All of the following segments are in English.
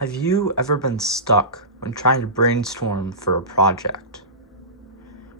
Have you ever been stuck when trying to brainstorm for a project?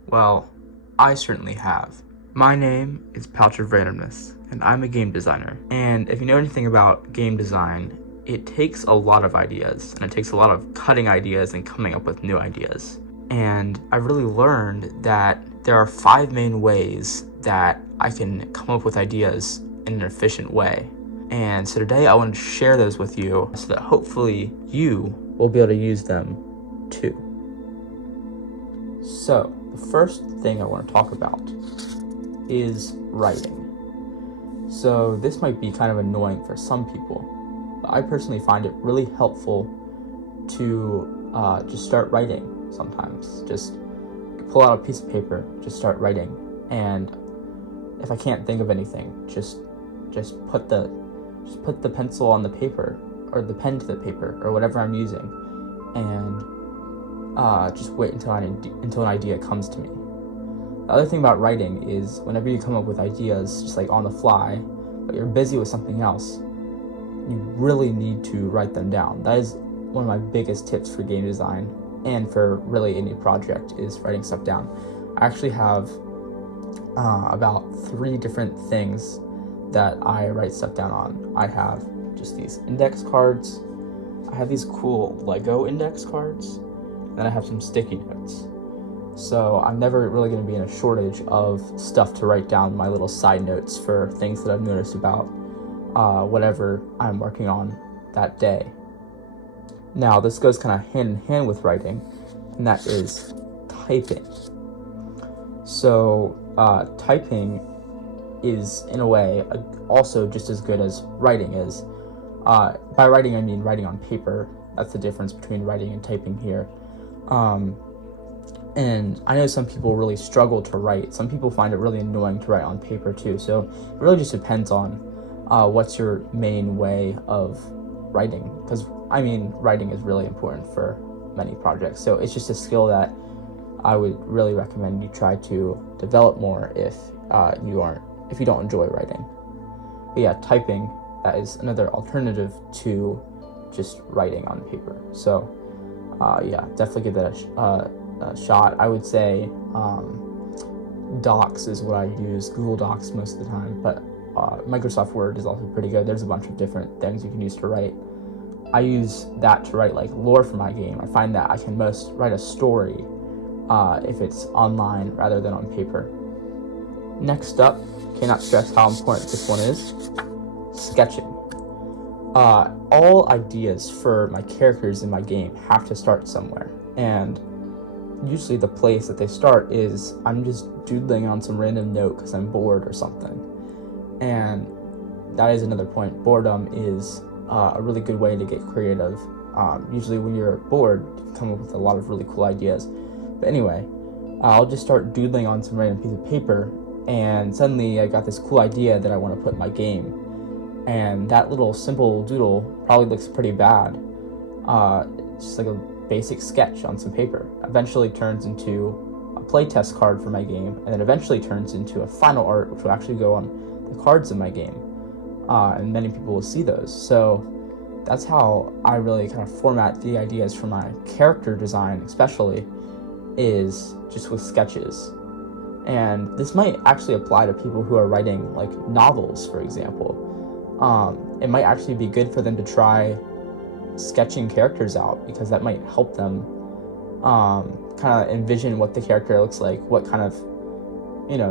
Well, I certainly have. My name is Pouch of Randomness, and I'm a game designer. And if you know anything about game design, it takes a lot of ideas, and it takes a lot of cutting ideas and coming up with new ideas. And I really learned that there are 5 main ways that I can come up with ideas in an efficient way. And so today I want to share those with you so that hopefully you will be able to use them too. So the first thing I want to talk about is writing. So this might be kind of annoying for some people, but I personally find it really helpful to just start writing sometimes. Just pull out a piece of paper, just start writing. And if I can't think of anything, just put the pencil on the paper, or the pen to the paper, or whatever I'm using, and just wait until an idea comes to me. The other thing about writing is whenever you come up with ideas just like on the fly, but you're busy with something else, you really need to write them down. That is one of my biggest tips for game design and for really any project, is writing stuff down. I actually have about 3 different things that I write stuff down on. I have just these index cards, I have these cool Lego index cards, and then I have some sticky notes. So I'm never really going to be in a shortage of stuff to write down, my little side notes for things that I've noticed about whatever I'm working on that day. Now this goes kind of hand in hand with writing, and that is typing. So typing is, in a way, also just as good as writing is. By writing, I mean writing on paper. That's the difference between writing and typing here. And I know some people really struggle to write. Some people find it really annoying to write on paper too. So it really just depends on what's your main way of writing. Because, I mean, writing is really important for many projects. So it's just a skill that I would really recommend you try to develop more if you don't enjoy writing. But yeah, typing, that is another alternative to just writing on paper. So yeah, definitely give that a shot. I would say Docs is what I use, Google Docs most of the time, but Microsoft Word is also pretty good. There's a bunch of different things you can use to write. I use that to write like lore for my game. I find that I can most write a story if it's online rather than on paper. Next up, cannot stress how important this one is, sketching. All ideas for my characters in my game have to start somewhere, and usually the place that they start is I'm just doodling on some random note because I'm bored or something. And that is another point. Boredom is a really good way to get creative. Usually when you're bored, you can come up with a lot of really cool ideas. But anyway, I'll just start doodling on some random piece of paper, and suddenly I got this cool idea that I want to put in my game. And that little simple doodle probably looks pretty bad. It's just like a basic sketch on some paper. Eventually turns into a playtest card for my game, and then eventually turns into a final art, which will actually go on the cards in my game. And many people will see those. So that's how I really kind of format the ideas for my character design, especially, is just with sketches. And this might actually apply to people who are writing like novels, for example. It might actually be good for them to try sketching characters out, because that might help them kind of envision what the character looks like, what kind of,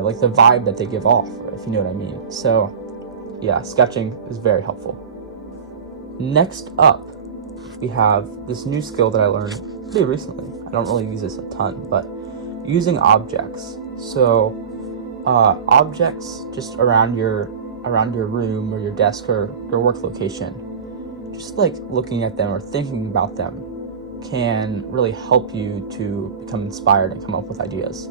like the vibe that they give off, if you know what I mean. So yeah, sketching is very helpful. Next up, we have this new skill that I learned pretty recently. I don't really use this a ton, but using objects. So objects just around your room or your desk or your work location, just like looking at them or thinking about them can really help you to become inspired and come up with ideas.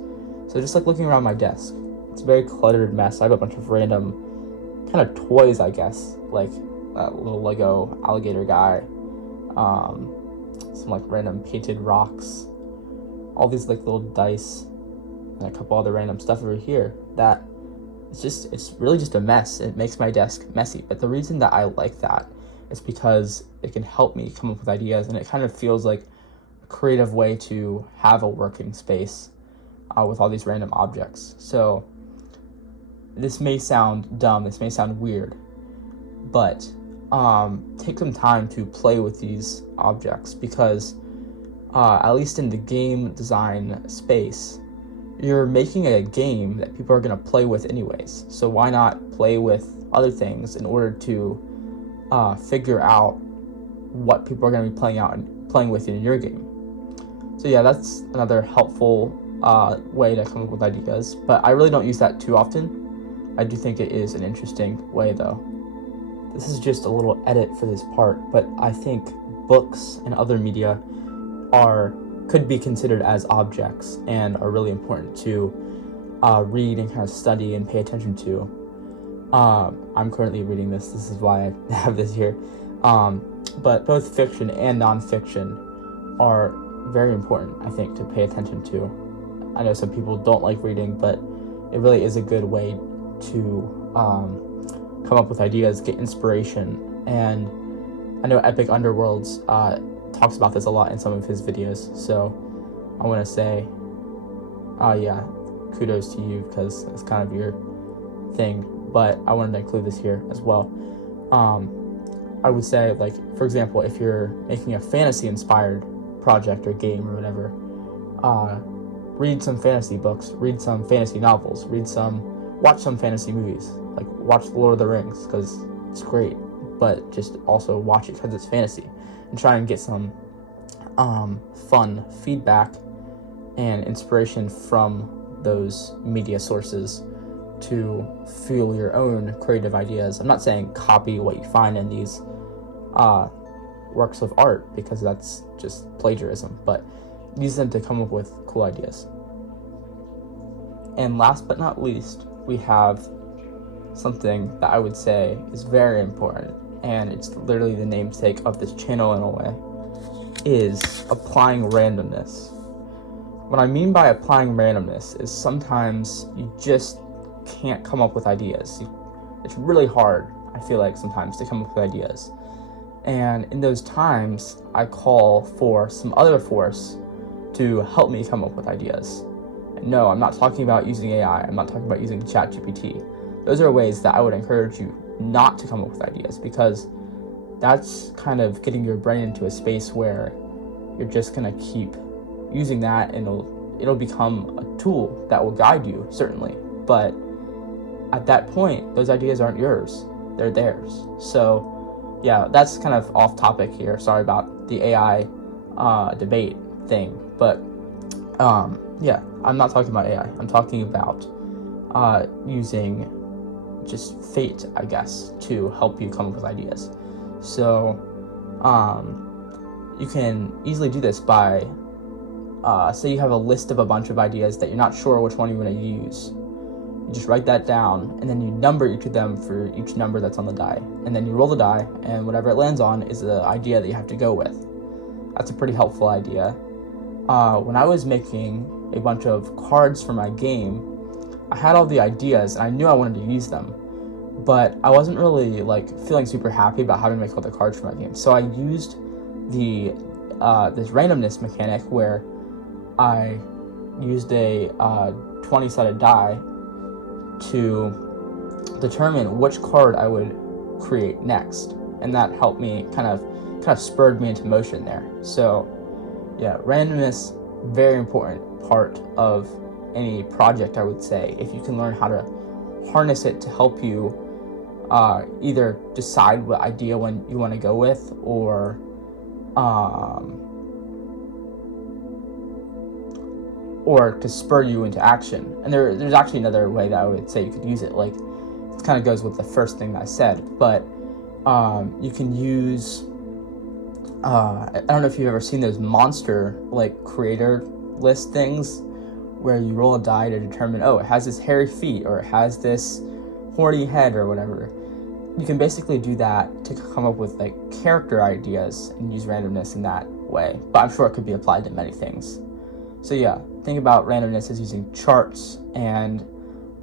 So just like looking around my desk, it's a very cluttered mess. I have a bunch of random kind of toys, I guess, like that little Lego alligator guy, some like random painted rocks, all these like little dice, and a couple other random stuff over here that it's really just a mess. It makes my desk messy. But the reason that I like that it's because it can help me come up with ideas, and it kind of feels like a creative way to have a working space with all these random objects. So this may sound dumb, this may sound weird, but take some time to play with these objects, because at least in the game design space, you're making a game that people are going to play with anyways. So why not play with other things in order to figure out what people are going to be playing with in your game. So yeah, that's another helpful way to come up with ideas, but I really don't use that too often. I do think it is an interesting way though. This is just a little edit for this part, but I think books and other media could be considered as objects and are really important to read and kind of study and pay attention to. I'm currently reading this is why I have this here. But both fiction and nonfiction are very important, I think, to pay attention to. I know some people don't like reading, but it really is a good way to come up with ideas, get inspiration. And I know Epic Underworlds talks about this a lot in some of his videos, so I want to say yeah, kudos to you, because it's kind of your thing, but I wanted to include this here as well. I would say, like, for example, if you're making a fantasy inspired project or game or whatever, read some fantasy books, read some fantasy novels, watch some fantasy movies, like watch The Lord of the Rings, because it's great, but just also watch it because it's fantasy, and try and get some fun feedback and inspiration from those media sources to fuel your own creative ideas. I'm not saying copy what you find in these works of art, because that's just plagiarism, but use them to come up with cool ideas. And last but not least, we have something that I would say is very important, and it's literally the namesake of this channel in a way, is applying randomness. What I mean by applying randomness is sometimes you just can't come up with ideas. It's really hard, I feel like, sometimes to come up with ideas. And in those times, I call for some other force to help me come up with ideas. And no, I'm not talking about using AI. I'm not talking about using ChatGPT. Those are ways that I would encourage you not to come up with ideas, because that's kind of getting your brain into a space where you're just going to keep using that, and it'll become a tool that will guide you, certainly. But at that point, those ideas aren't yours. They're theirs. So yeah, that's kind of off topic here. Sorry about the AI debate thing. But yeah, I'm not talking about AI. I'm talking about using just fate, I guess, to help you come up with ideas. So you can easily do this by, say you have a list of a bunch of ideas that you're not sure which one you want to use. You just write that down, and then you number each of them for each number that's on the die. And then you roll the die, and whatever it lands on is the idea that you have to go with. That's a pretty helpful idea. When I was making a bunch of cards for my game, I had all the ideas, and I knew I wanted to use them, but I wasn't really feeling super happy about having to make all the cards for my game. So I used the this randomness mechanic, where I used a 20-sided die to determine which card I would create next, and that helped me kind of spurred me into motion there. So yeah, randomness, very important part of any project, I would say. If you can learn how to harness it to help you either decide what idea when you want to go with, or to spur you into action. And there's actually another way that I would say you could use it. Like, it kind of goes with the first thing that I said, but you can use I don't know if you've ever seen those monster creator list things, where you roll a die to determine, oh, it has this hairy feet, or it has this horny head, or whatever. You can basically do that to come up with character ideas and use randomness in that way, but I'm sure it could be applied to many things. So yeah, think about randomness as using charts and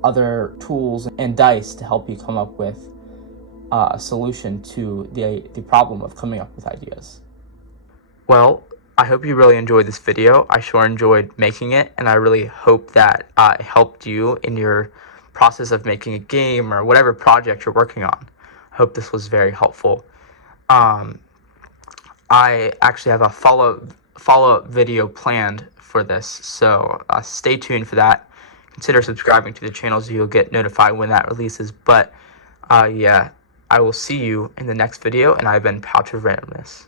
other tools and dice to help you come up with a solution to the problem of coming up with ideas. Well, I hope you really enjoyed this video. I sure enjoyed making it, and I really hope that it helped you in your process of making a game or whatever project you're working on. I hope this was very helpful. I actually have a follow-up video planned for this, so stay tuned for that. Consider subscribing to the channel so you'll get notified when that releases. But yeah, I will see you in the next video, and I've been Pouch of Randomness.